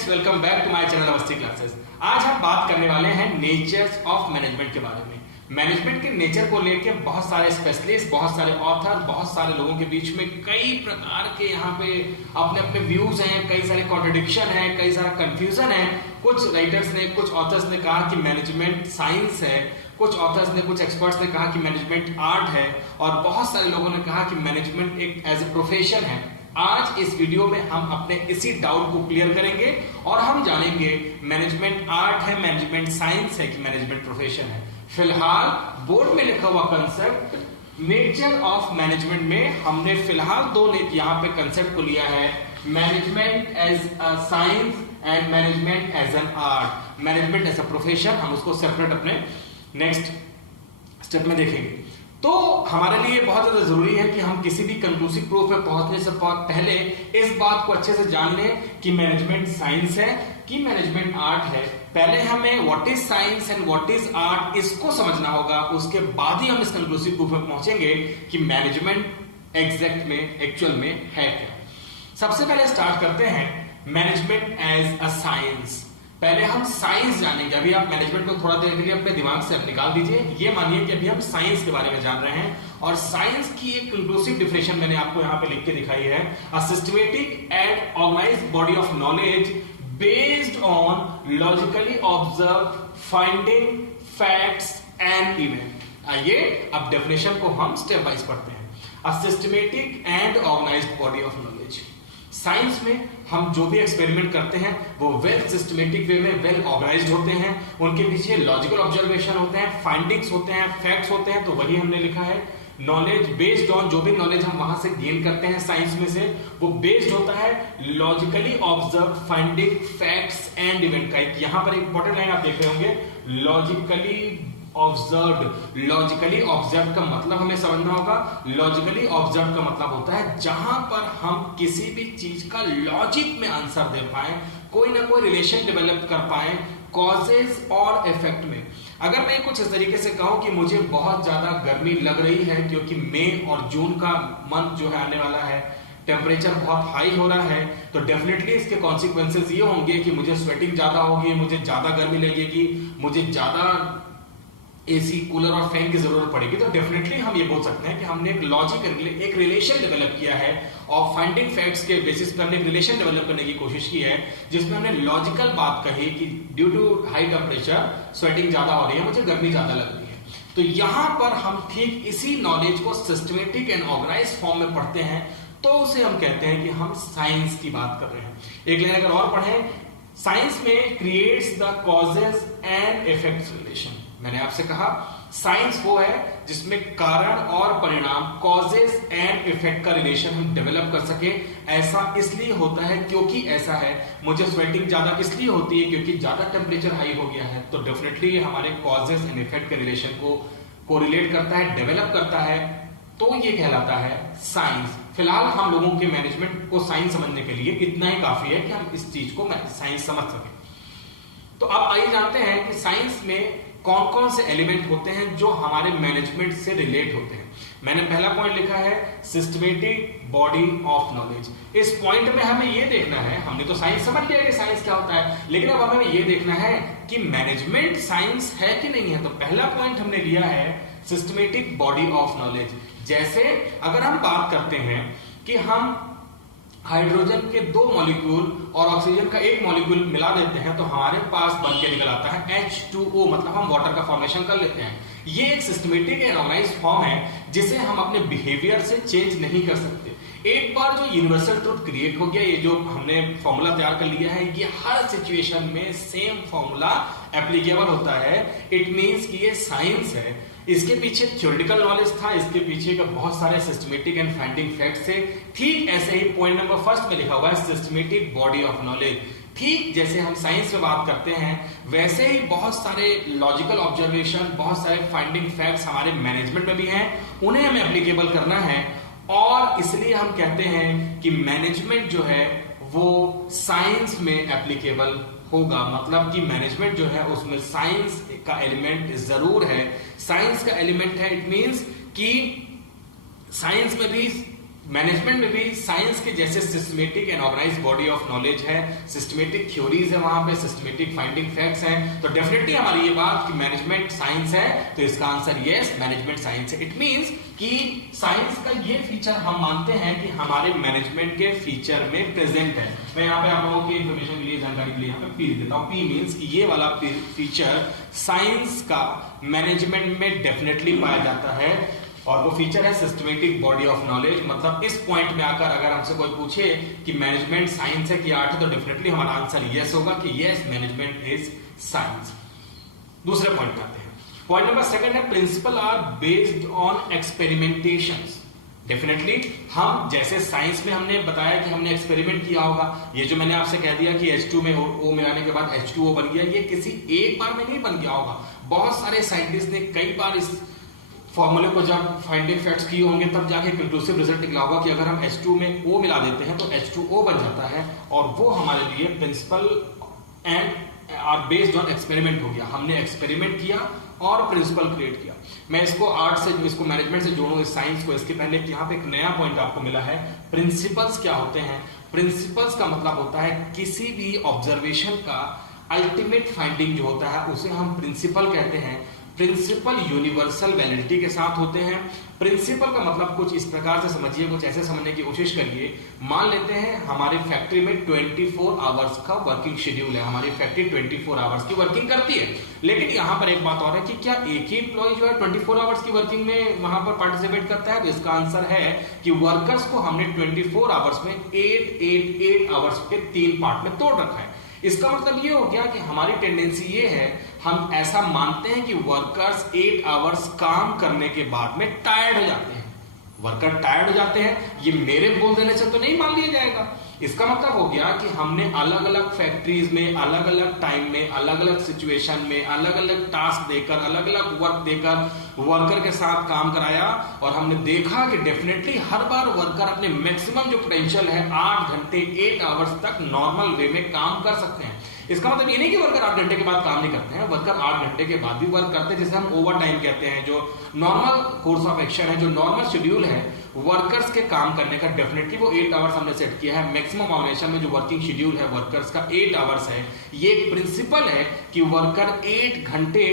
Students, welcome back to my channel Awasthi classes. आज हम बात करने वाले हैं नेचर्स ऑफ मैनेजमेंट के बारे में। मैनेजमेंट के नेचर को लेके बहुत सारे स्पेशलिस्ट, बहुत सारे ऑथर, बहुत सारे लोगों के बीच में कई प्रकार के यहाँ पे अपने अपने व्यूज हैं, कई सारे कॉन्ट्रडिक्शन है, कई सारा कंफ्यूजन है। कुछ राइटर्स ने, कुछ ऑथर्स ने कहा कि मैनेजमेंट साइंस है, कुछ ऑथर्स ने, कुछ एक्सपर्ट्स ने कहा कि मैनेजमेंट आर्ट है, और बहुत सारे लोगों ने कहा कि मैनेजमेंट एक एज ए प्रोफेशन है। आज इस वीडियो में हम अपने इसी डाउट को क्लियर करेंगे और हम जानेंगे मैनेजमेंट आर्ट है, मैनेजमेंट साइंस है कि मैनेजमेंट प्रोफेशन है। फिलहाल बोर्ड में लिखा हुआ कंसेप्ट नेचर ऑफ मैनेजमेंट में हमने फिलहाल दो यहाँ पे कंसेप्ट को लिया है, management as a science and management as an art. Management as a profession हम उसको सेपरेट अपने नेक्स्ट स्टेप में देखेंगे। तो हमारे लिए बहुत ज्यादा जरूरी है कि हम किसी भी कंक्लूसिव प्रूफ पे पहुंचने से पहले इस बात को अच्छे से जान लें कि मैनेजमेंट साइंस है कि मैनेजमेंट आर्ट है। पहले हमें what is science and what is art इसको समझना होगा, उसके बाद ही हम इस कंक्लूसिव प्रूफ में पहुंचेंगे कि मैनेजमेंट एग्जैक्ट में, एक्चुअल में है क्या। सबसे पहले स्टार्ट करते हैं मैनेजमेंट एज अ साइंस। पहले हम साइंस जानेंगे। अभी आप मैनेजमेंट को थोड़ा देर के लिए अपने दिमाग से निकाल दीजिए। ये मानिए कि अभी हम साइंस के बारे में जान रहे हैं, और साइंस की एक कंक्लूसिव डिफिनेशन मैंने आपको यहाँ पे लिख के दिखाई है, a systematic and organised body of knowledge based on logically observe finding facts and event. आइए अब डेफिनेशन को हम स्टेप वाइज पढ़ते हैं। A systematic and organised body of knowledge. Science में हम जो भी एक्सपेरिमेंट करते हैं वो वेल सिस्टमेटिक वे में, वेल ऑर्गेनाइज्ड होते हैं, उनके पीछे लॉजिकल ऑब्जर्वेशन होते हैं, फाइंडिंग्स होते हैं, फैक्ट्स होते हैं। तो वही हमने लिखा है, नॉलेज बेस्ड ऑन, जो भी नॉलेज हम वहां से गेन करते हैं साइंस में से, वो बेस्ड होता है logically observe finding facts and event का। यहां पर इंपॉर्टेंट लाइन आप देख रहे होंगे, लॉजिकली ऑब्जर्व्ड। लॉजिकली ऑब्जर्व का मतलब हमें समझना होगा, लॉजिकली ऑब्जर्व का मतलब होता है जहां पर हम किसी भी चीज का लॉजिक में आंसर दे पाए, कोई ना कोई रिलेशन डेवलप कर पाए कॉजेज और इफेक्ट में। अगर मैं कुछ इस तरीके से कहूं कि मुझे बहुत ज्यादा गर्मी लग रही है क्योंकि मई और जून का मंथ जो है आने वाला है, टेम्परेचर बहुत हाई हो रहा है, तो डेफिनेटली इसके कॉन्सिक्वेंसेज ये होंगे कि मुझे स्वेटिंग ज्यादा होगी, मुझे ज्यादा गर्मी लगेगी, मुझे ज्यादा एसी, कूलर और फैन की जरूरत पड़ेगी। तो डेफिनेटली हम ये बोल सकते हैं कि हमने एक लॉजिक, एक रिलेशन डेवलप किया है, और फाइंडिंग फैक्ट्स के बेसिस पर हमने एक रिलेशन डेवलप करने की कोशिश की है, जिसमें हमने लॉजिकल बात कही कि due to high temperature sweating ज्यादा हो रही है, मुझे गर्मी ज्यादा लग रही है। तो यहां पर हम ठीक इसी नॉलेज को सिस्टमेटिक एंड ऑर्गेनाइज फॉर्म में पढ़ते हैं, तो उसे हम कहते हैं कि हम साइंस की बात कर रहे हैं। एक लाइन अगर और पढ़ें, साइंस में creates the causes and effects relation. मैंने आपसे कहा साइंस वो है जिसमें कारण और परिणाम, कॉजेज एंड इफेक्ट का रिलेशन हम डेवलप कर सके। ऐसा इसलिए होता है क्योंकि ऐसा है, मुझे स्वेटिंग ज्यादा इसलिए होती है क्योंकि ज्यादा टेम्परेचर हाई हो गया है, तो डेफिनेटली ये हमारे कॉजेज एंड इफेक्ट के रिलेशन को कोरिलेट करता है, डेवलप करता है, तो ये कहलाता है साइंस। फिलहाल हम लोगों के मैनेजमेंट को साइंस समझने के लिए इतना ही काफी है कि हम इस चीज को साइंस समझ सके। तो अब आइए जानते हैं कि साइंस में कौन कौन से एलिमेंट होते हैं जो हमारे मैनेजमेंट से रिलेट होते हैं। मैंने पहला पॉइंट लिखा है सिस्टमेटिक बॉडी ऑफ नॉलेज। इस पॉइंट में हमें यह देखना है, हमने तो साइंस समझ लिया कि साइंस क्या होता है, लेकिन अब हमें यह देखना है कि मैनेजमेंट साइंस है कि नहीं है। तो पहला पॉइंट हमने लिया है सिस्टमेटिक बॉडी ऑफ नॉलेज। जैसे अगर हम बात करते हैं कि हम हाइड्रोजन के 2 मॉलिक्यूल और ऑक्सीजन का 1 मॉलिक्यूल मिला देते हैं, तो हमारे पास बन के निकल आता है H2O, मतलब हम वाटर का फॉर्मेशन कर लेते हैं। ये एक सिस्टमेटिक एंड ऑर्गेनाइज्ड फॉर्म है जिसे हम अपने बिहेवियर से चेंज नहीं कर सकते। एक बार जो यूनिवर्सल ट्रुथ क्रिएट हो गया, ये जो हमने फॉर्मूला तैयार कर लिया है, ये हर सिचुएशन में सेम फॉर्मूला एप्लीकेबल होता है। इट मींस कि ये साइंस है। इसके पीछे थ्योरेटिकल नॉलेज था, इसके पीछे का बहुत सारे सिस्टमेटिक एंड फाइंडिंग फैक्ट्स थे। ठीक ऐसे ही पॉइंट नंबर फर्स्ट में लिखा हुआ है सिस्टमेटिक बॉडी ऑफ नॉलेज। ठीक जैसे हम साइंस में बात करते हैं, वैसे ही बहुत सारे लॉजिकल ऑब्जर्वेशन, बहुत सारे फाइंडिंग फैक्ट्स हमारे मैनेजमेंट में भी हैं, उन्हें हमें एप्लीकेबल करना है। और इसलिए हम कहते हैं कि मैनेजमेंट जो है वो साइंस में एप्लीकेबल होगा। मतलब कि मैनेजमेंट जो है उसमें साइंस का एलिमेंट जरूर है। साइंस का एलिमेंट है, इट मींस कि साइंस में भी मैनेजमेंट में भी साइंस के जैसे systematic and organise body of knowledge है, सिस्टमेटिक थ्योरीज है, वहां पे सिस्टमेटिक फाइंडिंग फैक्ट्स हैं, तो डेफिनेटली हमारी ये बात कि मैनेजमेंट साइंस है, तो इसका आंसर यस, मैनेजमेंट साइंस है। इट मींस कि साइंस का ये फीचर हम मानते हैं कि हमारे मैनेजमेंट के फीचर में प्रेजेंट है। मैं यहाँ पे आप लोगों की इंफॉर्मेशन के लिए, जानकारी के लिए यहाँ पे पी देता हूँ। पी मींस कि ये वाला फीचर साइंस का मैनेजमेंट में डेफिनेटली पाया जाता है, और वो फीचर है सिस्टमेटिक बॉडी ऑफ नॉलेज। मतलब इस पॉइंट में आकर अगर हमसे कोई पूछे कि मैनेजमेंट साइंस है कि आर्ट है, तो डेफिनेटली हमारा आंसर यस होगा कि यस, मैनेजमेंट इज साइंस। दूसरे पॉइंट पे आते हैं। पॉइंट नंबर सेकंड है principle are based on experimentations. Definitely हम जैसे साइंस में हमने बताया कि हमने एक्सपेरिमेंट किया होगा, ये जो मैंने आपसे कह दिया कि H2 में O मिलाने के बाद H2O बन गया, ये किसी एक बार में नहीं बन गया होगा। बहुत सारे साइंटिस्ट ने कई बार इस फॉर्मूले को जब फाइंडिंग फैक्ट्स किए होंगे तब जाके कंक्लूसिव रिजल्ट निकला होगा कि अगर हम H2 में O मिला देते हैं तो H2O बन जाता है, और वो हमारे लिए principle and are based on experiment हो गया। हमने एक्सपेरिमेंट किया और प्रिंसिपल क्रिएट किया। मैं इसको आर्ट से, इसको मैनेजमेंट से जोड़ूं, इस साइंस को, इसके पहले यहाँ पे एक नया पॉइंट आपको मिला है। प्रिंसिपल्स क्या होते हैं? प्रिंसिपल्स का मतलब होता है किसी भी ऑब्जर्वेशन का अल्टीमेट फाइंडिंग जो होता है उसे हम प्रिंसिपल कहते हैं। प्रिंसिपल यूनिवर्सल वैलिडिटी के साथ होते हैं। प्रिंसिपल का मतलब कुछ इस प्रकार से समझिए, कुछ ऐसे समझने की कोशिश करिए। मान लेते हैं हमारी फैक्ट्री में 24 आवर्स का वर्किंग शेड्यूल है, हमारी फैक्ट्री 24 आवर्स की वर्किंग करती है। लेकिन यहां पर एक बात और है कि क्या एक ही एम्प्लॉय जो है 24 आवर्स की वर्किंग में वहां पर पार्टिसिपेट करता है? तो इसका आंसर है कि वर्कर्स को हमने 24 आवर्स में 8 आवर्स के 3 पार्ट में तोड़ रखा है। इसका मतलब ये हो गया कि हमारी टेंडेंसी ये है, हम ऐसा मानते हैं कि वर्कर्स 8 आवर्स काम करने के बाद में टायर्ड हो जाते हैं। वर्कर टायर्ड हो जाते हैं, ये मेरे बोल देने से तो नहीं मान लिया जाएगा। इसका मतलब हो गया कि हमने अलग अलग फैक्ट्रीज में, अलग अलग टाइम में, अलग अलग सिचुएशन में, अलग अलग टास्क देकर, अलग अलग वर्क देकर वर्कर के साथ काम कराया, और हमने देखा कि डेफिनेटली हर बार वर्कर अपने मैक्सिमम जो पोटेंशियल है 8 घंटे 8 आवर्स तक नॉर्मल वे में काम कर सकते हैं। इसका मतलब ये नहीं कि वर्कर 8 घंटे के बाद काम नहीं करते हैं, वर्कर 8 घंटे के बाद भी वर्क करते हैं, जिसे हम ओवर टाइम कहते हैं। जो नॉर्मल कोर्स ऑफ एक्शन है, जो नॉर्मल शेड्यूल है वर्कर्स के काम करने का, डेफिनेटली वो 8 आवर्स हमने सेट किया है। मैक्सिमम ऑर्गेनाइजेशन में जो वर्किंग शेड्यूल है वर्कर्स का 8 आवर्स है। ये एक प्रिंसिपल है कि वर्कर 8 घंटे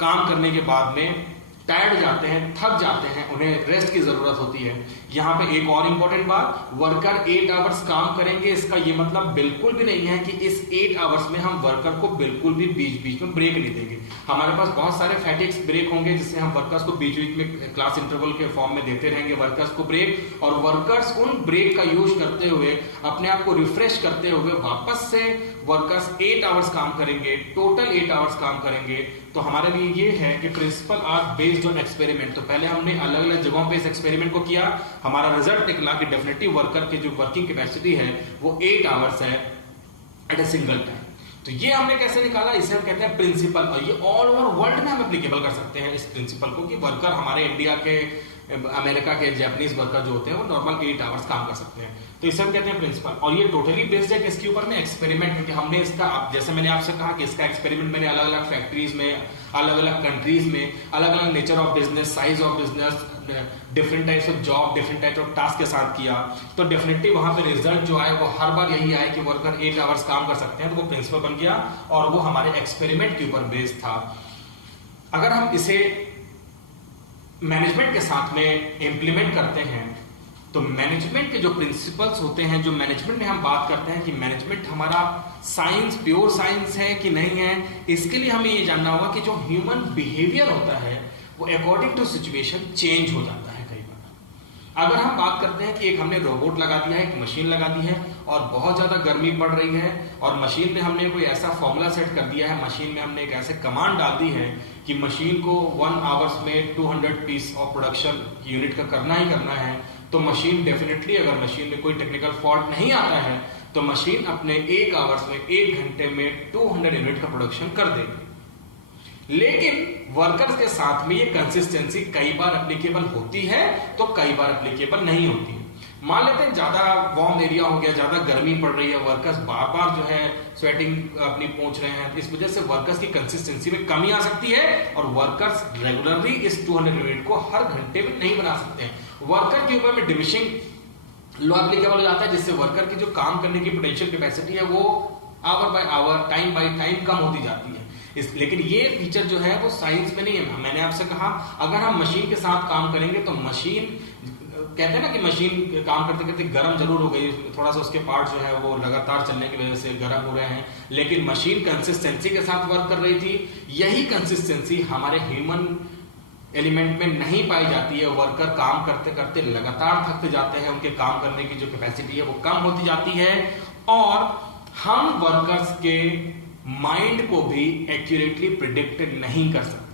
काम करने के बाद में टायर्ड हो जाते हैं, थक जाते हैं, उन्हें रेस्ट की जरूरत होती है। यहां पे एक और इंपॉर्टेंट बात, वर्कर 8 आवर्स काम करेंगे, इसका ये मतलब बिल्कुल भी नहीं है कि इस 8 आवर्स में हम वर्कर को बिल्कुल भी बीच बीच में ब्रेक नहीं देंगे। हमारे पास बहुत सारे फैटिक्स ब्रेक होंगे जिससे हम वर्कर्स को बीच बीच में क्लास इंटरवल के फॉर्म में देते रहेंगे वर्कर्स को ब्रेक, और वर्कर्स उन ब्रेक का यूज करते हुए अपने आप को रिफ्रेश करते हुए वापस से वर्कर्स 8 आवर्स काम करेंगे, टोटल 8 आवर्स काम करेंगे। तो हमारे लिए ये है कि principle are based on experiment. तो पहले हमने अलग अलग जगहों पे इस एक्सपेरिमेंट को किया, हमारा रिजल्ट निकला कि डेफिनेटली वर्कर की जो वर्किंग कैपेसिटी है वो 8 आवर्स है एट ए सिंगल टाइम। तो ये हमने कैसे निकाला, इसे हम कहते हैं प्रिंसिपल, और ये ऑल ओवर वर्ल्ड में हम एप्लीकेबल कर सकते हैं इस प्रिंसिपल को, कि वर्कर हमारे इंडिया के, अमेरिका के, जापानीज वर्कर जो होते हैं वो नॉर्मल 8 आवर्स काम कर सकते हैं। तो इसे हम कहते हैं प्रिंसिपल, और ये टोटली बेस्ड है किसके ऊपर में? एक्सपेरिमेंट। क्योंकि हमने इसका, जैसे मैंने आपसे कहा कि इसका एक्सपेरिमेंट मैंने अलग अलग फैक्ट्रीज में, अलग अलग कंट्रीज में, अलग अलग nature of business, size of business, different types of job, different types of task के साथ किया। तो डेफिनेटली वहां पे रिजल्ट जो आए वो हर बार यही आए कि वर्कर 8 आवर्स काम कर सकते हैं, तो वो प्रिंसिपल बन गया, और वो हमारे एक्सपेरिमेंट के ऊपर बेस्ड था। अगर हम इसे मैनेजमेंट के साथ में इंप्लीमेंट करते हैं तो मैनेजमेंट के जो प्रिंसिपल्स होते हैं, जो मैनेजमेंट में हम बात करते हैं कि मैनेजमेंट हमारा साइंस, प्योर साइंस है कि नहीं है, इसके लिए हमें ये जानना होगा कि जो ह्यूमन बिहेवियर होता है वो अकॉर्डिंग टू सिचुएशन चेंज हो जाता है कई बार। अगर हम बात करते हैं कि एक हमने रोबोट लगा दिया है, एक मशीन लगा दी है, और बहुत ज्यादा गर्मी पड़ रही है, और मशीन में हमने कोई ऐसा फॉर्मूला सेट कर दिया है, मशीन में हमने एक ऐसे कमांड डाल दी है कि मशीन को 1 आवर्स में 200 पीस ऑफ प्रोडक्शन यूनिट का करना ही करना है, तो मशीन डेफिनेटली, अगर मशीन में कोई टेक्निकल फॉल्ट नहीं आता है तो मशीन अपने 1 आवर्स में, 1 घंटे में 200 यूनिट का प्रोडक्शन कर देगी। लेकिन वर्कर्स के साथ में ये कंसिस्टेंसी कई बार एप्लीकेबल होती है तो कई बार एप्लीकेबल नहीं होती है। मान लेते हैं ज्यादा वार्म एरिया हो गया, ज्यादा गर्मी पड़ रही है, वर्कर्स बार बार जो है स्वेटिंग अपनी पहुंच रहे हैं, इस वजह से वर्कर्स की कंसिस्टेंसी में कमी आ सकती है, और वर्कर्स रेगुलरली इस 200 यूनिट को हर घंटे में नहीं बना सकते हैं। वर्कर के ऊपर में डिमिनिशिंग लो एप्लीकेबल हो जाता है, जिससे वर्कर की जो काम करने की पोटेंशियल कैपेसिटी है वो hour by hour, time by time कम होती जाती है। लेकिन ये फीचर जो है वो साइंस में नहीं है। मैंने आपसे कहा अगर हम मशीन के साथ काम करेंगे तो मशीन, कहते हैं ना कि मशीन काम करते करते गर्म जरूर हो गई, थोड़ा सा उसके पार्ट जो है वो लगातार चलने की वजह से गर्म हो रहे हैं, लेकिन मशीन कंसिस्टेंसी के साथ वर्क कर रही थी। यही कंसिस्टेंसी हमारे ह्यूमन एलिमेंट में नहीं पाई जाती है। वर्कर काम करते करते लगातार थकते जाते हैं, उनके काम करने की जो कैपेसिटी है वो कम होती जाती है, और हम वर्कर्स के माइंड को भी एक्यूरेटली प्रिडिक्ट नहीं कर सकते।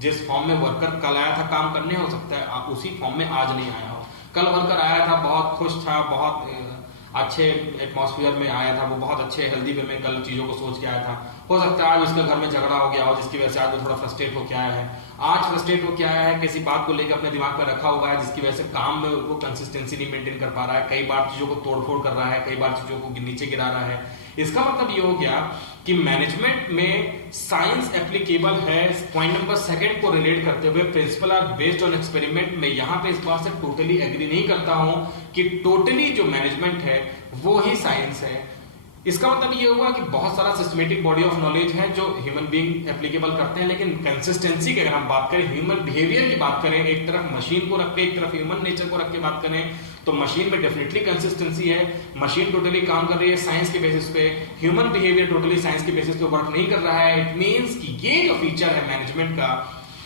जिस फॉर्म में वर्कर कल आया था काम करने, हो सकता है आप उसी फॉर्म में आज नहीं आया हो। कल वर्कर आया था, बहुत खुश था, बहुत अच्छे एटमॉस्फेयर में आया था, वो बहुत अच्छे हेल्दी वे में कल चीजों को सोच के आया था। हो सकता है आज उसके घर में झगड़ा हो गया हो, जिसकी वजह से आज वो थोड़ा फ्रस्ट्रेट होकर आया है। आज फ्रस्ट्रेट होकर आया है, किसी बात को लेकर अपने दिमाग पर रखा हुआ है, जिसकी वजह से काम में वो कंसिस्टेंसी नहीं मेंटेन कर पा रहा है, कई बार चीजों को तोड़फोड़ कर रहा है, कई बार चीजों को नीचे गिरा रहा है। इसका मतलब ये हो गया कि मैनेजमेंट में साइंस एप्लीकेबल है। पॉइंट नंबर सेकंड को रिलेट करते हुए principle are based on experiment में यहां पे इस बात से टोटली एग्री नहीं करता हूं कि टोटली जो मैनेजमेंट है वो ही साइंस है। इसका मतलब ये हुआ कि बहुत सारा सिस्टमेटिक बॉडी ऑफ नॉलेज है जो ह्यूमन बीइंग एप्लीकेबल करते हैं, लेकिन कंसिस्टेंसी की अगर हम बात करें, ह्यूमन बिहेवियर की बात करें, एक तरफ मशीन को रख के एक तरफ ह्यूमन नेचर को रख के बात करें, तो मशीन में डेफिनेटली कंसिस्टेंसी है, मशीन टोटली काम कर रही है साइंस के बेसिस पे, ह्यूमन बिहेवियर टोटली साइंस के बेसिस पे वर्क नहीं कर रहा है। इट मींस कि ये जो फीचर है मैनेजमेंट का,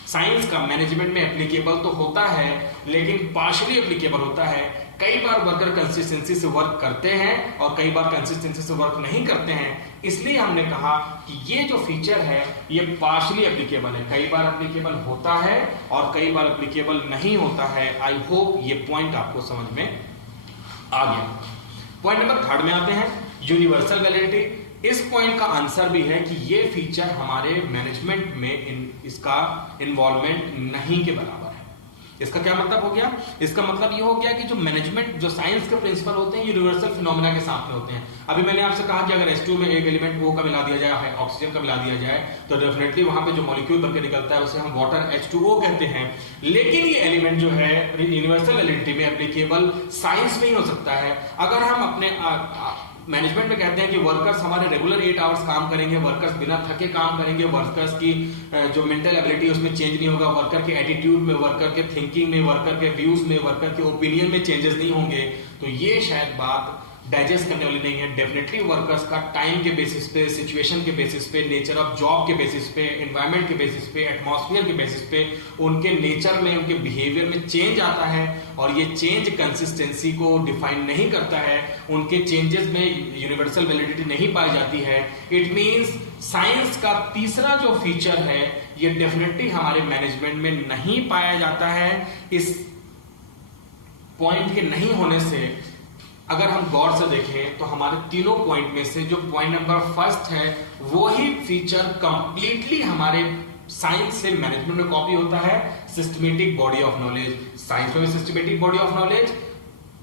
साइंस का, मैनेजमेंट में एप्लीकेबल तो होता है लेकिन पार्शियली एप्लीकेबल होता है। कई बार वर्कर कंसिस्टेंसी से वर्क करते हैं और कई बार कंसिस्टेंसी से वर्क नहीं करते हैं, इसलिए हमने कहा कि ये जो फीचर है ये पार्शियली एप्लीकेबल है। कई बार एप्लीकेबल होता है और कई बार एप्लीकेबल नहीं होता है। आई होप ये पॉइंट आपको समझ में आ गया। पॉइंट नंबर थर्ड में आते हैं, यूनिवर्सल वैलिडिटी। इस पॉइंट का आंसर भी है कि ये फीचर हमारे मैनेजमेंट में इसका इन्वॉल्वमेंट नहीं के बराबर है। इसका क्या मतलब हो गया? इसका मतलब ये हो गया कि जो मैनेजमेंट, जो साइंस के प्रिंसिपल होते हैं, यूनिवर्सल फिनोमेना के साथ में होते हैं। अभी मैंने आपसे कहा कि अगर H2 में एक एलिमेंट O का मिला दिया जाए, ऑक्सीजन का मिला दिया जाए, तो डेफिनेटली वहां पे जो मॉलिक्यूल बनकर निकलता है उसे हम वाटर H2O कहते हैं। लेकिन ये एलिमेंट जो है यूनिवर्सल वैलिडिटी में एप्लीकेबल साइंस में ही हो सकता है। अगर हम अपने मैनेजमेंट में कहते हैं कि वर्कर्स हमारे रेगुलर 8 आवर्स काम करेंगे, वर्कर्स बिना थके काम करेंगे, वर्कर्स की जो मेंटल एबिलिटी उसमें चेंज नहीं होगा, वर्कर के एटीट्यूड में, वर्कर के थिंकिंग में, वर्कर के व्यूज में, वर्कर के ओपिनियन में चेंजेस नहीं होंगे, तो ये शायद बात डाइजेस्ट करने वाली नहीं है। डेफिनेटली वर्कर्स का टाइम के बेसिस पे, सिचुएशन के बेसिस पे, नेचर ऑफ जॉब के बेसिस पे, एनवायरमेंट के बेसिस पे, एटमॉस्फेयर के बेसिस पे उनके नेचर में, उनके बिहेवियर में चेंज आता है, और ये चेंज कंसिस्टेंसी को डिफाइन नहीं करता है। उनके चेंजेस में यूनिवर्सल वैलिडिटी नहीं पाई जाती है। इट मींस साइंस का तीसरा जो फीचर है ये डेफिनेटली हमारे मैनेजमेंट में नहीं पाया जाता है। इस पॉइंट के नहीं होने से अगर हम गौर से देखें तो हमारे तीनों पॉइंट में से जो पॉइंट नंबर फर्स्ट है वो ही फीचर कंप्लीटली हमारे साइंस से मैनेजमेंट में कॉपी होता है। Systematic body of knowledge, science में systematic body of knowledge,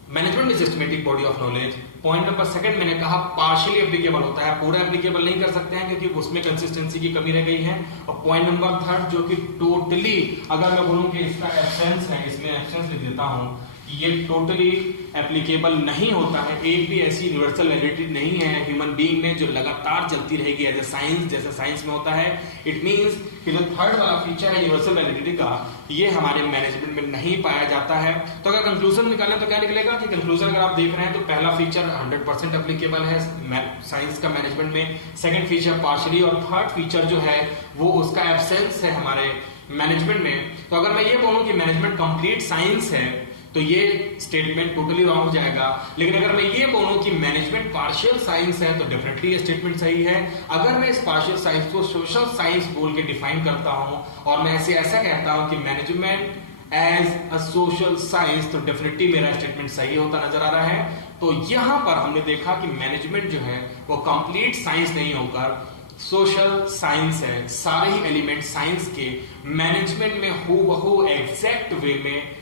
management में systematic body of knowledge. Point number second मैंने कहा पार्शियली एप्लीकेबल होता है, पूरा एप्लीकेबल नहीं कर सकते हैं क्योंकि उसमें कंसिस्टेंसी की कमी रह गई है। और पॉइंट नंबर थर्ड जो कि टोटली, अगर मैं बोलूं कि इसका एब्सेंस है, इसमें एब्सेंस लिख देता हूं, ये टोटली एप्लीकेबल नहीं होता है। एक भी ऐसी यूनिवर्सल वैलिडिटी नहीं है ह्यूमन बीइंग में जो लगातार चलती रहेगी एज ए साइंस, जैसे साइंस में होता है। इट मींस कि जो थर्ड वाला फीचर है यूनिवर्सल वैलिडिटी का, ये हमारे मैनेजमेंट में नहीं पाया जाता है। तो अगर कंक्लूजन निकालें तो क्या निकलेगा कि कंक्लूजन अगर आप देख रहे हैं तो पहला फीचर 100% एप्लीकेबल है साइंस का मैनेजमेंट में, सेकंड फीचर पार्शियली, और थर्ड फीचर जो है वो उसका एब्सेंस है हमारे मैनेजमेंट में। तो अगर मैं ये बोलूं कि मैनेजमेंट कंप्लीट साइंस है तो ये स्टेटमेंट टोटली रॉन्ग हो जाएगा। लेकिन अगर मैं ये बोलूं कि मैनेजमेंट पार्शियल साइंस है तो डेफिनेटली ये स्टेटमेंट सही है। अगर मैं इस पार्शियल साइंस को सोशल साइंस बोल के डिफाइन करता हूं और मैं ऐसा कहता हूं कि management as a social science, तो डेफिनेटली मेरा स्टेटमेंट सही होता नजर आ रहा है। तो यहां पर हमने देखा कि मैनेजमेंट जो है वो कंप्लीट साइंस नहीं होकर सोशल साइंस है। सारे ही एलिमेंट साइंस के मैनेजमेंट में हूबहू एग्जैक्ट वे में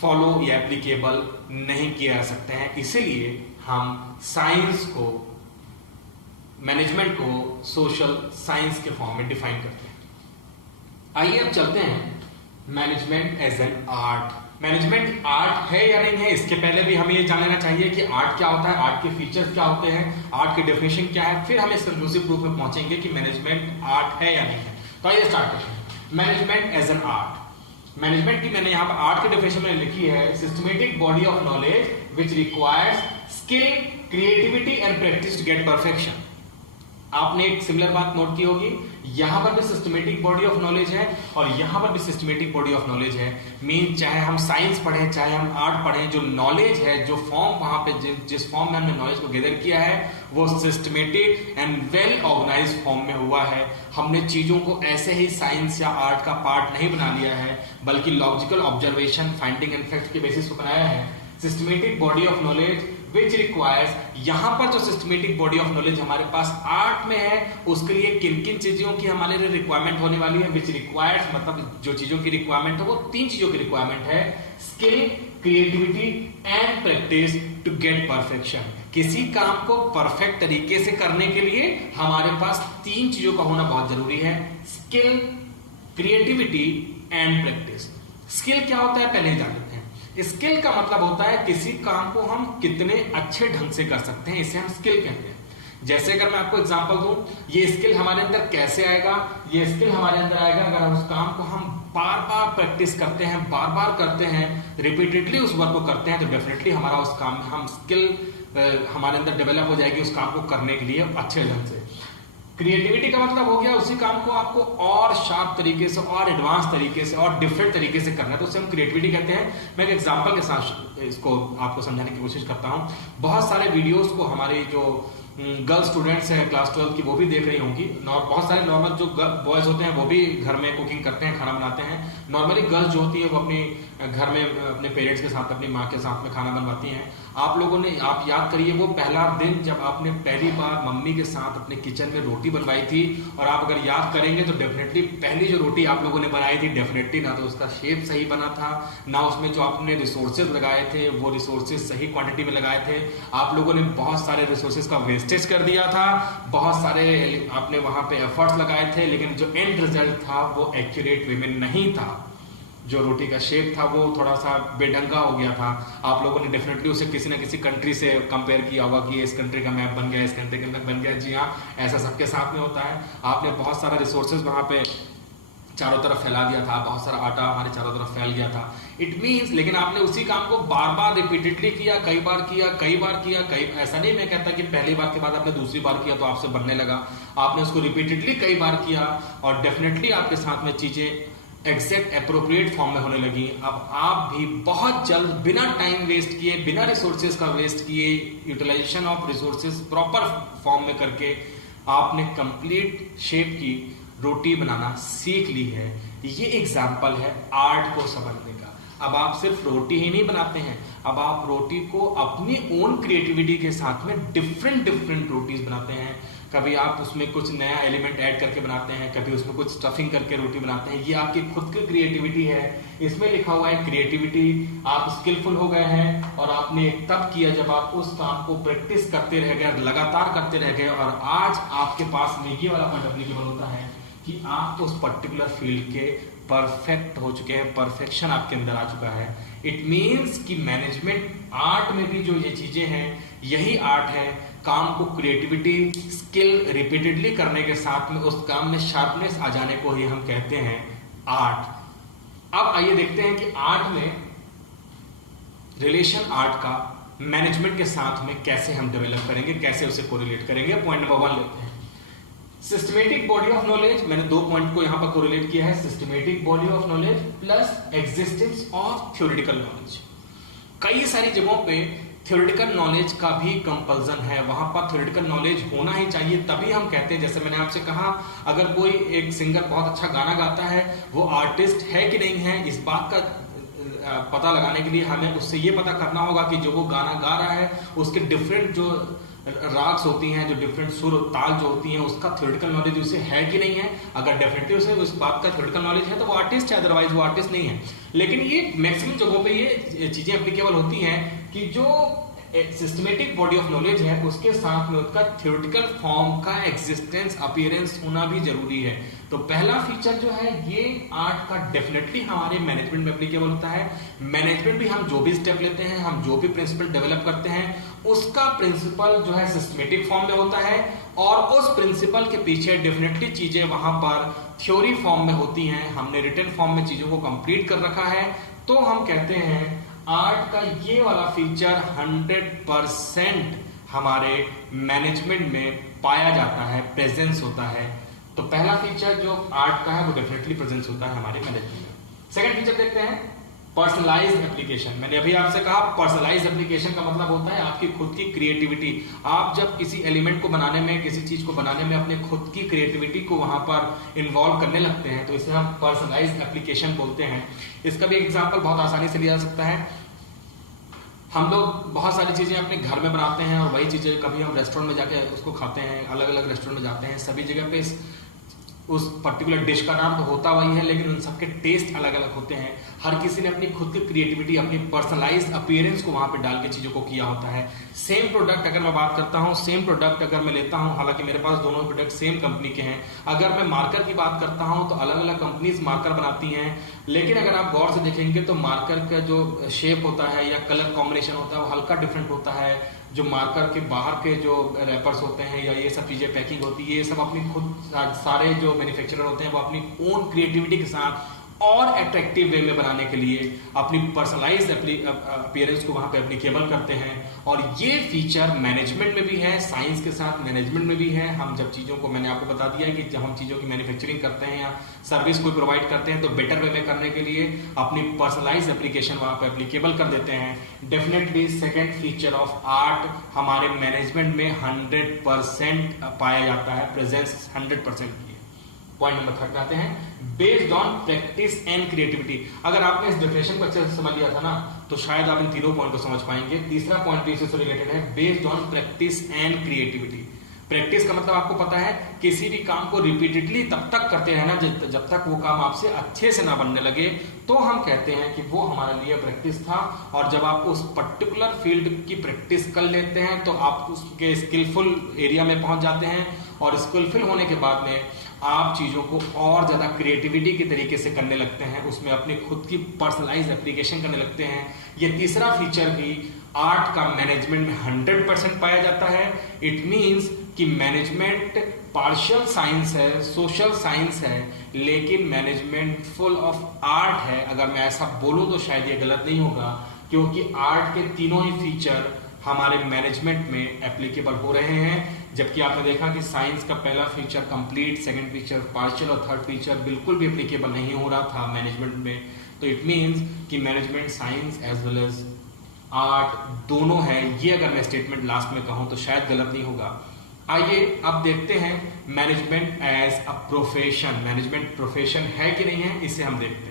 फॉलो या एप्लीकेबल नहीं किया जा सकते हैं। इसीलिए हम साइंस को, मैनेजमेंट को सोशल साइंस के फॉर्म में डिफाइन करते हैं। आइए अब चलते हैं management as an art. Management art है या नहीं है, इसके पहले भी हमें ये जान लेना चाहिए कि आर्ट क्या होता है, आर्ट के फीचर्स क्या होते हैं, आर्ट की डेफिनेशन क्या है, फिर हम इस कंक्लूसिव प्रूफ में पहुंचेंगे कि मैनेजमेंट आर्ट है या नहीं है। तो आइए स्टार्ट करते हैं। Management as an art. Management की मैंने यहाँ पर आर्ट की डेफिनेशन में लिखी है, systematic body of knowledge which requires skill, creativity and practice to get perfection. आपने एक सिमिलर बात नोट की होगी, यहां पर भी सिस्टमेटिक बॉडी ऑफ नॉलेज है और यहां पर भी सिस्टमेटिक बॉडी ऑफ नॉलेज है। मीन चाहे हम साइंस पढ़ें चाहे हम आर्ट पढ़ें, जो नॉलेज है, जो फॉर्म वहां पे जिस फॉर्म में हमने नॉलेज को गैदर किया है वो systematic and well organised form में हुआ है। हमने चीजों को ऐसे ही साइंस या आर्ट का पार्ट नहीं बना लिया है, बल्कि logical observation, finding and fact के बेसिस पर बनाया है। Systematic body of knowledge which requires, यहां पर जो सिस्टमेटिक बॉडी ऑफ नॉलेज हमारे पास आर्ट में है, उसके लिए किन किन चीजों की हमारे लिए रिक्वायरमेंट होने वाली है। विच रिक्वायर्स मतलब जो चीजों की रिक्वायरमेंट है वो 3 चीजों की रिक्वायरमेंट है, skill, creativity and practice to get perfection. किसी काम को परफेक्ट तरीके से करने के लिए हमारे पास 3 चीजों का होना बहुत जरूरी है, skill, creativity and practice. Skill क्या होता है पहले जान लेते हैं। स्किल का मतलब होता है किसी काम को हम कितने अच्छे ढंग से कर सकते हैं, इसे हम स्किल कहते हैं। जैसे अगर मैं आपको एग्जांपल दूं, ये स्किल हमारे अंदर कैसे आएगा, ये स्किल हमारे अंदर आएगा अगर हम उस काम को हम बार बार प्रैक्टिस करते हैं, बार बार करते हैं, रिपीटेडली उस वर्क को करते हैं, तो डेफिनेटली हमारा उस काम में हम स्किल हमारे अंदर डेवलप हो जाएगी उस काम को करने के लिए अच्छे ढंग से। क्रिएटिविटी का मतलब हो गया उसी काम को आपको और शार्प तरीके से और एडवांस तरीके से और डिफरेंट तरीके से करना है, तो उसे हम क्रिएटिविटी कहते हैं। मैं एक एग्जांपल के साथ इसको आपको समझाने की कोशिश करता हूं। बहुत सारे वीडियोस को हमारी जो गर्ल्स स्टूडेंट्स हैं क्लास 12 की वो भी देख रही होंगी। बहुत सारे नॉर्मल जो बॉयज होते हैं वो भी घर में कुकिंग करते हैं, खाना बनाते हैं। नॉर्मली गर्ल्स जो होती है वो अपने घर में अपने पेरेंट्स के साथ, अपनी माँ के साथ में खाना बनवाती हैं। आप लोगों ने, आप याद करिए वो पहला दिन जब आपने पहली बार मम्मी के साथ अपने किचन में रोटी बनवाई थी, और आप अगर याद करेंगे तो डेफिनेटली पहली जो रोटी आप लोगों ने बनाई थी, डेफिनेटली ना तो उसका शेप सही बना था, ना उसमें जो आपने रिसोर्सेज लगाए थे वो रिसोर्सेज सही क्वांटिटी में लगाए थे। आप लोगों ने बहुत सारे रिसोर्सेज का वेस्टेज कर दिया था, बहुत सारे आपने वहां पे एफर्ट्स लगाए थे, लेकिन जो एंड रिजल्ट था वो एक्यूरेट वे में नहीं था। जो रोटी का शेप था वो थोड़ा सा बेढंगा हो गया था। आप लोगों ने डेफिनेटली उसे किसी ना किसी कंट्री से कंपेयर किया होगा कि इस कंट्री का मैप बन गया, इस कंट्री का मैप बन गया। जी हाँ, ऐसा सबके साथ में होता है। आपने बहुत सारा रिसोर्सेज वहां पे चारों तरफ फैला दिया था, बहुत सारा आटा हमारे चारों तरफ फैल गया था। इट मीन्स, लेकिन आपने उसी काम को बार बार रिपीटेडली किया, कई बार किया, ऐसा नहीं मैं कहता कि पहली बार के बाद आपने दूसरी बार किया तो आपसे बनने लगा। आपने उसको रिपीटेडली कई बार किया और डेफिनेटली आपके साथ में चीजें एग्जैक्ट एप्रोप्रिएट फॉर्म में होने लगी। अब आप भी बहुत जल्द बिना टाइम वेस्ट किए, बिना रिसोर्सेज का वेस्ट किए, utilisation of resources proper form में करके आपने कंप्लीट शेप की रोटी बनाना सीख ली है। ये एग्जाम्पल है आर्ट को समझने का। अब आप सिर्फ रोटी ही नहीं बनाते हैं, अब आप रोटी को अपनी ओन क्रिएटिविटी के साथ में डिफरेंट रोटीज बनाते हैं। कभी आप उसमें कुछ नया एलिमेंट ऐड करके बनाते हैं, कभी उसमें कुछ स्टफिंग करके रोटी बनाते हैं। ये आपकी खुद की क्रिएटिविटी है। इसमें लिखा हुआ है क्रिएटिविटी। आप स्किलफुल हो गए हैं और आपने तब किया जब आप उस काम को प्रैक्टिस करते रह गए, लगातार करते रह गए, और आज आपके पास में ये वाला पॉइंट एप्लीकेबल होता है कि आप उस पर्टिकुलर फील्ड के परफेक्ट हो चुके हैं, परफेक्शन आपके अंदर आ चुका है। इट मीन्स कि मैनेजमेंट आर्ट में भी जो ये चीजें हैं यही आर्ट है। काम को क्रिएटिविटी, स्किल रिपीटेडली करने के साथ में उस काम में शार्पनेस आ जाने को ही हम कहते हैं आर्ट। अब आइए देखते हैं कि आर्ट में रिलेशन आर्ट का मैनेजमेंट के साथ में कैसे हम डेवलप करेंगे, कैसे उसे कोरिलेट करेंगे। पॉइंट नंबर 1 लेते हैं, सिस्टमेटिक बॉडी ऑफ नॉलेज। मैंने 2 पॉइंट को यहां पर कोरिलेट किया है, systematic body of knowledge plus existence of theoretical knowledge. कई सारी जगहों पे थ्योरेटिकल नॉलेज का भी कंपल्सन है, वहां पर थ्योरेटिकल नॉलेज होना ही चाहिए, तभी हम कहते हैं। जैसे मैंने आपसे कहा, अगर कोई एक सिंगर बहुत अच्छा गाना गाता है, वो आर्टिस्ट है कि नहीं है, इस बात का पता लगाने के लिए हमें उससे ये पता करना होगा कि जो वो गाना गा रहा है उसके डिफरेंट जो राग्स होती हैं, जो डिफरेंट सुर ताल जो होती हैं, उसका थ्योरेटिकल नॉलेज उसे है कि नहीं है। अगर डेफिनेटली उसे उस बात का थ्योरेटिकल नॉलेज है तो वो आर्टिस्ट है, अदरवाइज वो आर्टिस्ट नहीं है। लेकिन ये मैक्सिमम जगहों पे ये चीजें एप्लीकेबल होती हैं कि जो सिस्टमेटिक बॉडी ऑफ नॉलेज है उसके साथ में उसका थ्योरेटिकल फॉर्म का एग्जिस्टेंस अपीयरेंस होना भी जरूरी है। तो पहला फीचर जो है ये आर्ट का डेफिनेटली हमारे मैनेजमेंट में एप्लीकेबल होता है। मैनेजमेंट भी हम जो भी स्टेप लेते हैं, हम जो भी प्रिंसिपल डेवलप करते हैं, उसका प्रिंसिपल जो है सिस्टमेटिक फॉर्म में होता है और उस प्रिंसिपल के पीछे डेफिनेटली चीजें वहां पर थ्योरी फॉर्म में होती हैं। हमने रिटन फॉर्म में चीजों को कंप्लीट कर रखा है, तो हम कहते हैं आर्ट का ये वाला फीचर 100% हमारे मैनेजमेंट में पाया जाता है, प्रेजेंस होता है। तो पहला फीचर जो आर्ट का है वो डेफिनेटली प्रेजेंस होता है हमारे मैनेजमेंट में। सेकंड फीचर देखते हैं पर्सनलाइज्ड एप्लीकेशन। मैंने अभी आपसे कहा पर्सनलाइज्ड एप्लीकेशन का मतलब होता है आपकी खुद की क्रिएटिविटी। आप जब किसी एलिमेंट को बनाने में, किसी चीज को बनाने में अपने खुद की क्रिएटिविटी को वहां पर इन्वॉल्व करने लगते हैं, तो इसे हम पर्सनलाइज्ड एप्लीकेशन बोलते हैं। इसका भी एग्जांपल बहुत आसानी से लिया जा सकता है। हम लोग बहुत सारी चीजें अपने घर में बनाते हैं और वही चीजें कभी हम रेस्टोरेंट में जाके उसको खाते हैं, अलग अलग रेस्टोरेंट में जाते हैं, सभी जगह पे उस पर्टिकुलर डिश का नाम तो होता वही है, लेकिन उन सबके टेस्ट अलग अलग होते हैं। हर किसी ने अपनी खुद की क्रिएटिविटी, अपनी पर्सनलाइज्ड अपीयरेंस को वहां पे डाल के चीजों को किया होता है। सेम प्रोडक्ट अगर मैं बात करता हूं, सेम प्रोडक्ट अगर मैं लेता हूं, हालांकि मेरे पास दोनों प्रोडक्ट सेम कंपनी के हैं, अगर मैं मार्कर की बात करता हूं तो अलग अलग कंपनीज मार्कर बनाती हैं, लेकिन अगर आप गौर से देखेंगे तो मार्कर का जो शेप होता है या कलर कॉम्बिनेशन होता है वो हल्का डिफरेंट होता है। जो मार्कर के बाहर के जो रैपर्स होते हैं या ये सब चीजें पैकिंग होती है, ये सब अपनी खुद सारे जो मैन्युफैक्चरर होते हैं वो अपनी ओन क्रिएटिविटी के साथ और अट्रैक्टिव वे में बनाने के लिए अपनी पर्सनलाइज्ड अपीयरेंस को वहां पे एप्लीकेबल करते हैं। और ये फीचर मैनेजमेंट में भी है, साइंस के साथ मैनेजमेंट में भी है। हम जब चीजों को, मैंने आपको बता दिया है कि जब हम चीजों की मैन्युफैक्चरिंग करते हैं या सर्विस को प्रोवाइड करते हैं तो बेटर वे में करने के लिए अपनी पर्सनलाइज्ड एप्लीकेशन वहां पे एप्लीकेबल कर देते हैं। Definitely second feature of art हमारे मैनेजमेंट में 100% पाया जाता है, प्रेजेंस 100% की है। पॉइंट नंबर 3 पे आते हैं, based on practice and creativity. अगर आपने इस डेफिनेशन को अच्छे से समझ लिया था ना, तो शायद आप इन तीनों पॉइंट को समझ पाएंगे। तीसरा पॉइंट भी इससे रिलेटेड है, based on practice and creativity. Practice का मतलब आपको पता है, किसी भी काम को रिपीटेडली तब तक करते रहना जब तक वो काम आपसे अच्छे से ना बनने लगे, तो हम कहते हैं कि वो हमारे लिए प्रैक्टिस था। और जब आप उस पर्टिकुलर फील्ड की प्रैक्टिस कर लेते हैं तो आप उसके स्किलफुल एरिया में पहुंच जाते हैं, और स्किलफुल होने के बाद में आप चीजों को और ज्यादा क्रिएटिविटी के तरीके से करने लगते हैं, उसमें अपनी खुद की पर्सनलाइज्ड एप्लीकेशन करने लगते हैं। ये तीसरा फीचर भी आर्ट का मैनेजमेंट में 100% पाया जाता है। इट मींस कि मैनेजमेंट पार्शियल साइंस है, सोशल साइंस है, लेकिन मैनेजमेंट फुल ऑफ आर्ट है। अगर मैं ऐसा बोलूं तो शायद ये गलत नहीं होगा, क्योंकि आर्ट के तीनों ही फीचर हमारे मैनेजमेंट में एप्लीकेबल हो रहे हैं। जबकि आपने देखा कि साइंस का पहला feature complete, second feature partial और थर्ड फीचर बिल्कुल भी एप्लीकेबल नहीं हो रहा था मैनेजमेंट में। तो इट मींस कि management science as well as art दोनों है। ये अगर मैं स्टेटमेंट लास्ट में कहूं तो शायद गलत नहीं होगा। आइए अब देखते हैं management as a profession. Management profession है कि नहीं है, इसे हम देखते हैं।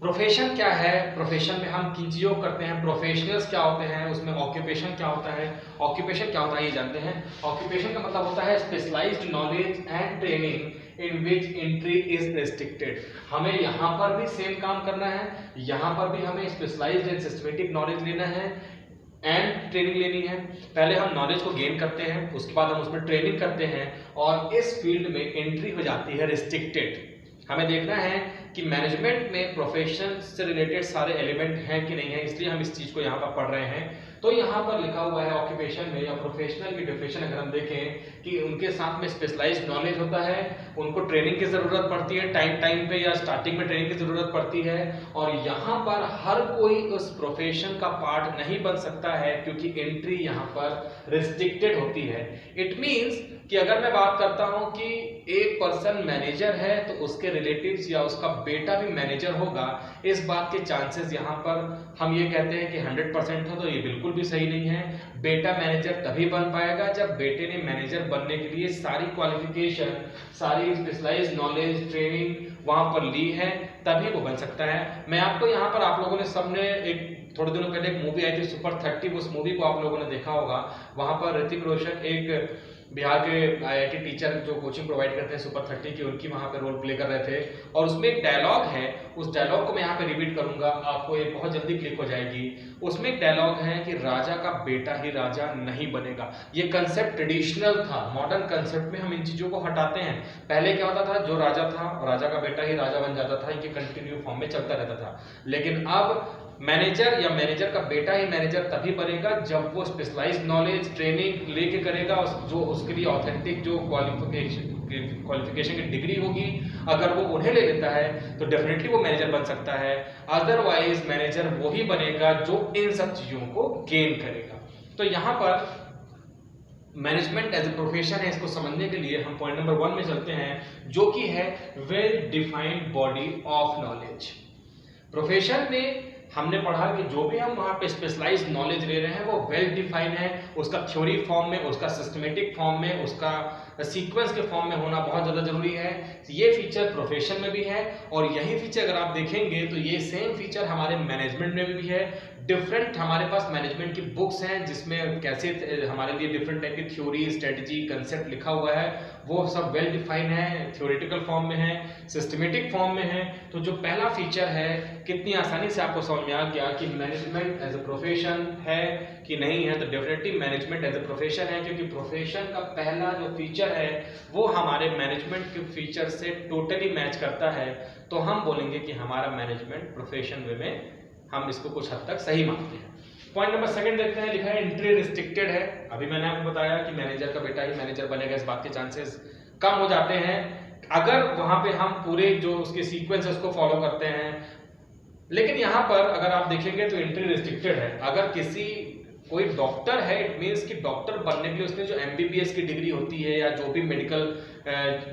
प्रोफेशन क्या है, प्रोफेशन में हम किन चीजों को करते हैं, प्रोफेशनल्स क्या होते हैं, उसमें ऑक्यूपेशन क्या होता है। ऑक्यूपेशन क्या होता है ये जानते हैं। ऑक्यूपेशन का मतलब होता है specialised knowledge and training in which entry is restricted. हमें यहाँ पर भी सेम काम करना है, यहाँ पर भी हमें स्पेशलाइज्ड एंड सिस्टमेटिक नॉलेज लेना है एंड ट्रेनिंग लेनी है। पहले हम नॉलेज को गेन करते हैं, उसके बाद हम उसमें ट्रेनिंग करते हैं, और इस फील्ड में एंट्री हो जाती है रिस्ट्रिक्टेड। हमें देखना है कि मैनेजमेंट में प्रोफेशन से रिलेटेड सारे एलिमेंट हैं कि नहीं है, इसलिए हम इस चीज को यहाँ पर पढ़ रहे हैं। तो यहाँ पर लिखा हुआ है ऑक्यूपेशन में या प्रोफेशनल की डेफिनेशन अगर हम देखें कि उनके साथ में स्पेशलाइज्ड नॉलेज होता है, उनको ट्रेनिंग की जरूरत पड़ती है, टाइम पे या स्टार्टिंग में ट्रेनिंग की जरूरत पड़ती है, और यहाँ पर हर कोई उस प्रोफेशन का पार्ट नहीं बन सकता है क्योंकि एंट्री यहाँ पर रिस्ट्रिक्टेड होती है। इट मीन्स कि अगर मैं बात करता हूं कि एक पर्सन मैनेजर है तो उसके रिलेटिव्स या उसका बेटा भी मैनेजर होगा, इस बात के चांसेस यहाँ पर हम ये कहते हैं कि 100% है, तो ये बिल्कुल भी सही नहीं है। बेटा मैनेजर तभी बन पाएगा जब बेटे ने मैनेजर बनने के लिए सारी क्वालिफिकेशन, सारी स्पेशलाइज्ड नॉलेज, ट्रेनिंग वहां पर ली है, तभी वो बन सकता है। मैं आपको यहाँ पर, आप लोगों ने सबने एक थोड़े दिनों पहले एक मूवी आई थी सुपर 30, उस मूवी को आप लोगों ने देखा होगा। वहां पर ऋतिक रोशन एक बिहार के IIT टीचर जो कोचिंग प्रोवाइड करते हैं सुपर 30 की, उनकी वहाँ पे रोल प्ले कर रहे थे। और उसमें एक डायलॉग है, उस डायलॉग को मैं यहाँ पे रिपीट करूंगा, आपको ये बहुत जल्दी क्लिक हो जाएगी। उसमें एक डायलॉग है कि राजा का बेटा ही राजा नहीं बनेगा। ये कंसेप्ट ट्रेडिशनल था, मॉडर्न कंसेप्ट में हम इन चीजों को हटाते हैं। पहले क्या होता था, जो राजा था राजा का बेटा ही राजा बन जाता था, ये कंटिन्यू फॉर्म में चलता रहता था। लेकिन अब मैनेजर या मैनेजर का बेटा ही मैनेजर तभी बनेगा जब वो स्पेशलाइज्ड नॉलेज ट्रेनिंग लेके करेगा, जो उसके लिए ऑथेंटिक जो क्वालिफिकेशन की डिग्री होगी, अगर वो उन्हें ले लेता है तो डेफिनेटली वो मैनेजर बन सकता है। अदरवाइज मैनेजर वो ही बनेगा जो इन सब चीजों को गेन करेगा। तो यहाँ पर मैनेजमेंट एज ए प्रोफेशन है, इसको समझने के लिए हम पॉइंट नंबर 1 में चलते हैं, जो कि है well defined body of knowledge. Profession में हमने पढ़ा कि जो भी हम वहाँ पे स्पेशलाइज्ड नॉलेज ले रहे हैं वो वेल डिफाइन है, उसका थ्योरी फॉर्म में, उसका सिस्टमेटिक फॉर्म में, उसका सीक्वेंस के फॉर्म में होना बहुत ज़्यादा जरूरी है। ये फीचर प्रोफेशन में भी है, और यही फीचर अगर आप देखेंगे तो ये सेम फीचर हमारे मैनेजमेंट में भी है। डिफरेंट हमारे पास मैनेजमेंट की बुक्स हैं जिसमें कैसे हमारे लिए डिफरेंट टाइप की थ्योरी, स्ट्रेटजी, कंसेप्ट लिखा हुआ है, वो सब वेल डिफाइन है, थ्योरेटिकल फॉर्म में है, सिस्टमेटिक फॉर्म में है। तो जो पहला फीचर है, कितनी आसानी से आपको समझ में आ गया कि मैनेजमेंट एज ए प्रोफेशन है कि नहीं है। तो definitely management as a profession है, क्योंकि प्रोफेशन का पहला जो फीचर है वो हमारे मैनेजमेंट के फीचर से टोटली मैच करता है। तो हम बोलेंगे कि हमारा मैनेजमेंट प्रोफेशन वे में हम इसको कुछ हद तक सही मानते हैं। पॉइंट नंबर 2 देखते हैं, लिखा है एंट्री रिस्ट्रिक्टेड है। अभी मैंने आपको बताया कि मैनेजर का बेटा ही मैनेजर बनेगा, इस बात के चांसेस कम हो जाते हैं अगर वहां पे हम पूरे जो उसके सीक्वेंस है उसको फॉलो करते हैं। लेकिन यहाँ पर अगर आप देखेंगे तो एंट्री रिस्ट्रिक्टेड है। अगर किसी कोई डॉक्टर है, इट मीन्स कि डॉक्टर बनने के लिए उसने जो MBBS की डिग्री होती है या जो भी मेडिकल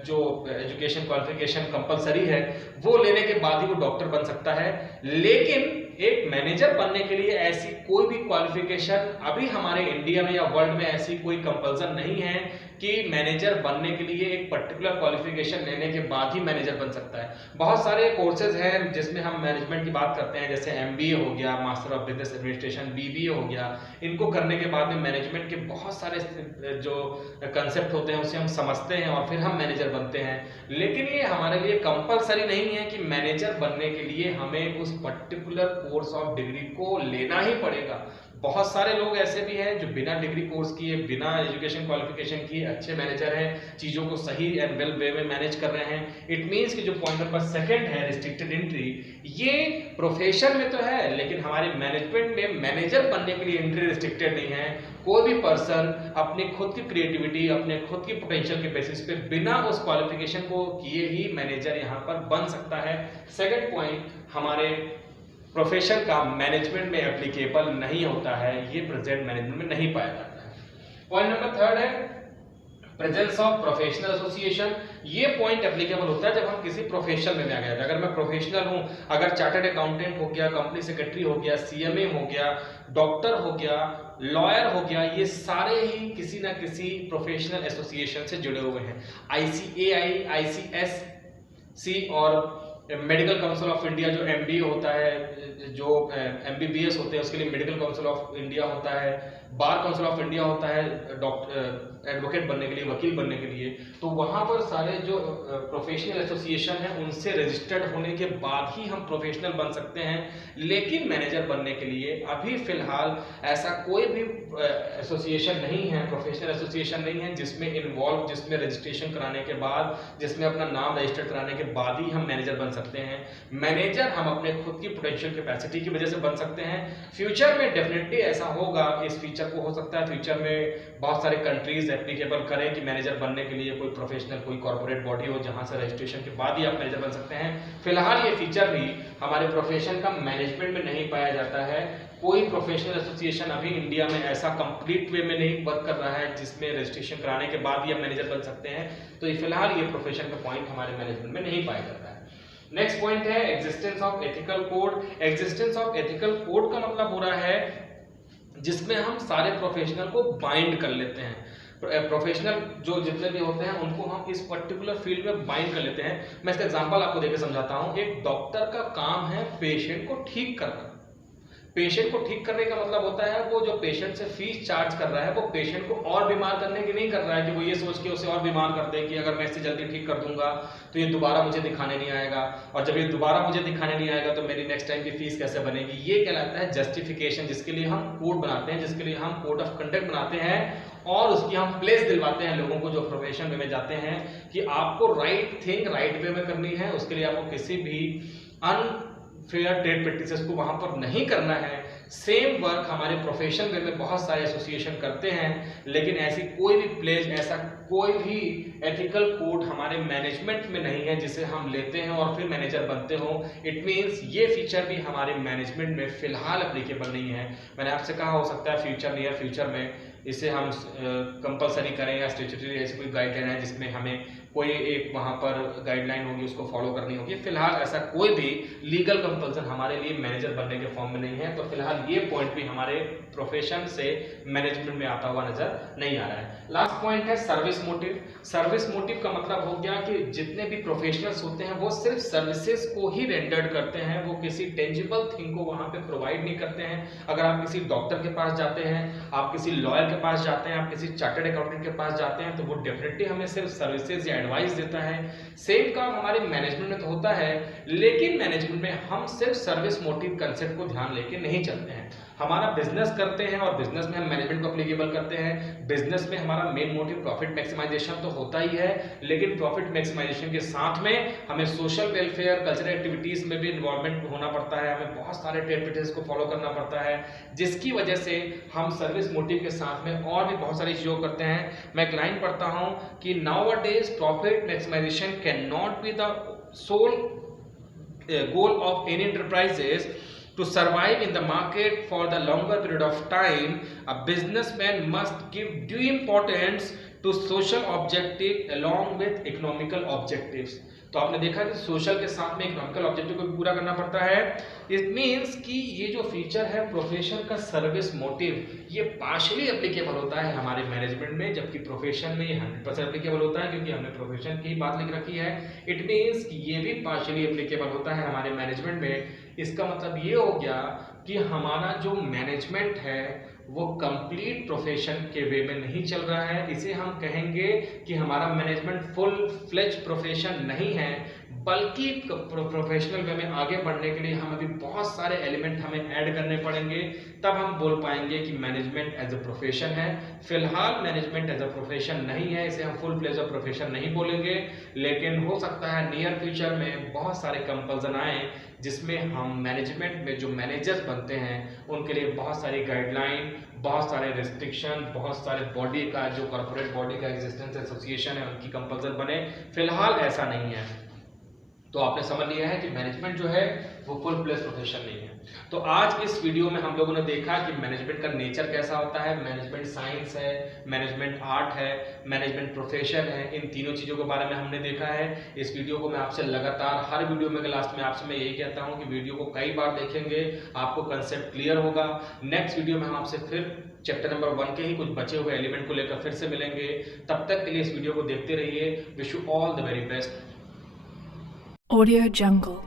जो एजुकेशन क्वालिफिकेशन कंपलसरी है वो लेने के बाद ही वो डॉक्टर बन सकता है। लेकिन एक मैनेजर बनने के लिए ऐसी कोई भी क्वालिफिकेशन अभी हमारे इंडिया में या वर्ल्ड में ऐसी कोई कंपल्सन नहीं है कि मैनेजर बनने के लिए एक पर्टिकुलर क्वालिफिकेशन लेने के बाद ही मैनेजर बन सकता है। बहुत सारे कोर्सेज हैं जिसमें हम मैनेजमेंट की बात करते हैं, जैसे MBA हो गया, master of business administration, BBA हो गया। इनको करने के बाद में मैनेजमेंट के बहुत सारे जो कंसेप्ट होते हैं उसे हम समझते हैं और फिर हम मैनेजर बनते हैं। लेकिन ये हमारे लिए कंपलसरी नहीं है कि मैनेजर बनने के लिए हमें उस पर्टिकुलर कोर्स ऑफ डिग्री को लेना ही पड़ेगा। बहुत सारे लोग ऐसे भी हैं जो बिना डिग्री कोर्स किए, बिना एजुकेशन क्वालिफिकेशन किए अच्छे मैनेजर हैं, चीजों को सही एंड वेल वे में मैनेज कर रहे हैं। इट मींस कि जो पॉइंट नंबर 2 है रिस्ट्रिक्टेड एंट्री, ये प्रोफेशन में तो है लेकिन हमारे मैनेजमेंट में मैनेजर बनने के लिए एंट्री रिस्ट्रिक्टेड नहीं है। कोई भी पर्सन अपनी खुद की क्रिएटिविटी, अपने खुद की पोटेंशियल के बेसिस पे बिना उस क्वालिफिकेशन को किए ही मैनेजर यहाँ पर बन सकता है। सेकंड पॉइंट, हमारे प्रोफेशन का मैनेजमेंट में एप्लीकेबल नहीं होता है, ये प्रेजेंट मैनेजमेंट में नहीं पाया जाता है। पॉइंट नंबर 3 है प्रेजेंस ऑफ प्रोफेशनल एसोसिएशन। ये पॉइंट एप्लीकेबल होता है जब हम किसी प्रोफेशन में आ गए। अगर मैं प्रोफेशनल हूं, अगर चार्टर्ड अकाउंटेंट हो गया, कंपनी सेक्रेटरी हो गया, CMA हो गया, डॉक्टर हो गया, लॉयर हो गया, ये सारे ही किसी ना किसी प्रोफेशनल एसोसिएशन से जुड़े हुए हैं। ICAI, ICSC और मेडिकल काउंसिल ऑफ इंडिया जो MBA होता है, जो MBBS होते हैं उसके लिए मेडिकल काउंसिल ऑफ इंडिया होता है, बार काउंसिल ऑफ इंडिया होता है डॉक्टर एडवोकेट बनने के लिए, वकील बनने के लिए। तो वहां पर सारे जो प्रोफेशनल एसोसिएशन है उनसे रजिस्टर्ड होने के बाद ही हम प्रोफेशनल बन सकते हैं। लेकिन मैनेजर बनने के लिए अभी फिलहाल ऐसा कोई भी एसोसिएशन नहीं है, प्रोफेशनल एसोसिएशन नहीं है जिसमें इन्वॉल्व, जिसमें रजिस्ट्रेशन कराने के बाद, जिसमें अपना नाम रजिस्टर कराने के बाद ही हम मैनेजर बन सकते हैं। मैनेजर हम अपने खुद की पोटेंशियल कैपेसिटी की वजह से बन सकते हैं। फ्यूचर में डेफिनेटली ऐसा होगा, इस फीचर को हो सकता है फ्यूचर में बहुत सारे कंट्रीज एप्लीकेबल करें कि मैनेजर बनने के लिए कोई प्रोफेशनल, कोई कॉर्पोरेट बॉडी हो जहां से रजिस्ट्रेशन के बाद ही आप मैनेजर बन सकते हैं। फिलहाल ये फीचर भी हमारे प्रोफेशन का मैनेजमेंट में नहीं पाया जाता है। कोई प्रोफेशनल एसोसिएशन अभी इंडिया में ऐसा कंप्लीट वे में नहीं वर्क कर रहा है जिसमें रजिस्ट्रेशन कराने के बाद ही आप मैनेजर बन सकते हैं। तो फिलहाल ये प्रोफेशन का पॉइंट हमारे मैनेजमेंट में नहीं पाया जाता है। नेक्स्ट पॉइंट है existence of ethical code. Existence of ethical code का मतलब हो रहा है जिसमें हम सारे प्रोफेशनल को बाइंड कर लेते हैं। प्रोफेशनल जो जितने भी होते हैं उनको हम इस पर्टिकुलर फील्ड में बाइंड कर लेते हैं। मैं इसका एग्जांपल आपको देकर समझाता हूं। एक डॉक्टर का काम है पेशेंट को ठीक करना। पेशेंट को ठीक करने का मतलब होता है वो जो पेशेंट से फीस चार्ज कर रहा है वो पेशेंट को और बीमार करने की नहीं कर रहा है कि वो ये सोच के उसे और बीमार कर दे कि अगर मैं इससे जल्दी ठीक कर दूंगा तो ये दोबारा मुझे दिखाने नहीं आएगा, और जब ये दोबारा मुझे दिखाने नहीं आएगा तो मेरी नेक्स्ट टाइम की फीस कैसे बनेगी। ये कहलाता है जस्टिफिकेशन, जिसके लिए हम कोड बनाते हैं, जिसके लिए हम कोड ऑफ कंडक्ट बनाते हैं और उसकी हम प्लेस दिलवाते हैं लोगों को जो प्रोफेशन में जाते हैं कि आपको राइट थिंग राइट वे में करनी है। उसके लिए आपको किसी भी अनफेयर ट्रेड प्रैक्टिसेस को वहां पर नहीं करना है। सेम वर्क हमारे प्रोफेशन में बहुत सारे एसोसिएशन करते हैं, लेकिन ऐसी कोई भी प्लेस, ऐसा कोई भी एथिकल कोड हमारे मैनेजमेंट में नहीं है जिसे हम लेते हैं और फिर मैनेजर बनते हो। इट मीन्स ये फीचर भी हमारे मैनेजमेंट में फिलहाल एप्लीकेबल नहीं है। मैंने आपसे कहा हो सकता है फ्यूचर, नियर फ्यूचर में इसे हम कंपलसरी करें या स्टैट्यूटरी ऐसी कोई गाइडलाइन है जिसमें हमें कोई एक वहाँ पर गाइडलाइन होगी उसको फॉलो करनी होगी। फिलहाल ऐसा कोई भी लीगल कंपल्सन हमारे लिए मैनेजर बनने के फॉर्म में नहीं है, तो फिलहाल ये पॉइंट भी हमारे प्रोफेशन से मैनेजमेंट में आता हुआ नजर नहीं आ रहा है। लास्ट पॉइंट है सर्विस मोटिव। सर्विस मोटिव का मतलब हो गया कि जितने भी प्रोफेशनल्स होते हैं वो सिर्फ सर्विसेज को ही रेंडर्ड करते हैं, वो किसी टेंजिबल थिंग को वहाँ पे प्रोवाइड नहीं करते हैं। अगर आप किसी डॉक्टर के पास जाते हैं, आप किसी लॉयर के पास जाते हैं, आप किसी चार्टर्ड अकाउंटेंट के पास जाते हैं, तो वो डेफिनेटली हमें सिर्फ सर्विसेज या एडवाइस देता है। सेम काम हमारे मैनेजमेंट में तो होता है, लेकिन मैनेजमेंट में हम सिर्फ सर्विस मोटिव कंसेप्ट को ध्यान लेके नहीं चलते हैं। हमारा बिजनेस करते हैं और बिजनेस में हम मैनेजमेंट को एप्लीकेबल करते हैं। बिजनेस में हमारा मेन मोटिव प्रॉफिट मैक्सिमाइजेशन तो होता ही है, लेकिन प्रॉफिट मैक्सिमाइजेशन के साथ में हमें सोशल वेलफेयर, कल्चरल एक्टिविटीज में भी इन्वॉल्वमेंट होना पड़ता है। हमें बहुत सारे एक्टिविटीज को फॉलो करना पड़ता है, जिसकी वजह से हम सर्विस मोटिव के साथ में और भी बहुत सारी चीजों करते हैं। मैं एक लाइन पढ़ता हूं कि nowadays profit maximisation can not be the sole goal of any enterprises. To survive in the market for the longer period of time, a businessman must give due importance to social objective along with economical objectives. तो आपने देखा कि social के साथ में economical objective को भी पूरा करना पड़ता है। इट मीन्स कि ये जो फीचर है प्रोफेशन का सर्विस मोटिव, ये पार्शियली एप्लीकेबल होता है हमारे मैनेजमेंट में, जबकि प्रोफेशन में ये 100% एप्लीकेबल होता है, क्योंकि हमने प्रोफेशन की बात लिख रखी है। इट मीन्स कि ये भी पार्शियली एप्लीकेबल होता है हमारे मैनेजमेंट में। इसका मतलब ये हो गया कि हमारा जो मैनेजमेंट है वो कंप्लीट प्रोफेशन के वे में नहीं चल रहा है। इसे हम कहेंगे कि हमारा मैनेजमेंट फुल फ्लेज प्रोफेशन नहीं है, बल्कि प्रोफेशनल वे में आगे बढ़ने के लिए हम अभी बहुत सारे एलिमेंट हमें ऐड करने पड़ेंगे, तब हम बोल पाएंगे कि मैनेजमेंट एज अ प्रोफेशन है। फिलहाल मैनेजमेंट एज अ प्रोफेशन नहीं है, इसे हम फुल फ्लेज ऑफ प्रोफेशन नहीं बोलेंगे, लेकिन हो सकता है नियर फ्यूचर में बहुत सारे कंपल्सन आए जिसमें हम मैनेजमेंट में जो मैनेजर्स बनते हैं उनके लिए बहुत सारी गाइडलाइन, बहुत सारे रिस्ट्रिक्शन, बहुत सारे बॉडी का जो कॉर्पोरेट बॉडी का एग्जिस्टेंस एसोसिएशन है उनकी कंपल्सन बने। फिलहाल ऐसा नहीं है। तो आपने समझ लिया है कि मैनेजमेंट जो है वो फुल फ्लेज प्रोफेशन नहीं है। तो आज इस वीडियो में हम लोगों ने देखा कि मैनेजमेंट का नेचर कैसा होता है। मैनेजमेंट साइंस है, मैनेजमेंट आर्ट है, मैनेजमेंट प्रोफेशन है। इन तीनों चीज़ों के बारे में हमने देखा है। इस वीडियो को मैं आपसे लगातार हर वीडियो में लास्ट में आपसे मैं यही कहता हूँ कि वीडियो को कई बार देखेंगे, आपको कंसेप्ट क्लियर होगा। नेक्स्ट वीडियो में हम आपसे फिर चैप्टर नंबर 1 के ही कुछ बचे हुए एलिमेंट को लेकर फिर से मिलेंगे। तब तक के लिए इस वीडियो को देखते रहिए। Wish you all the very best. Audio Jungle.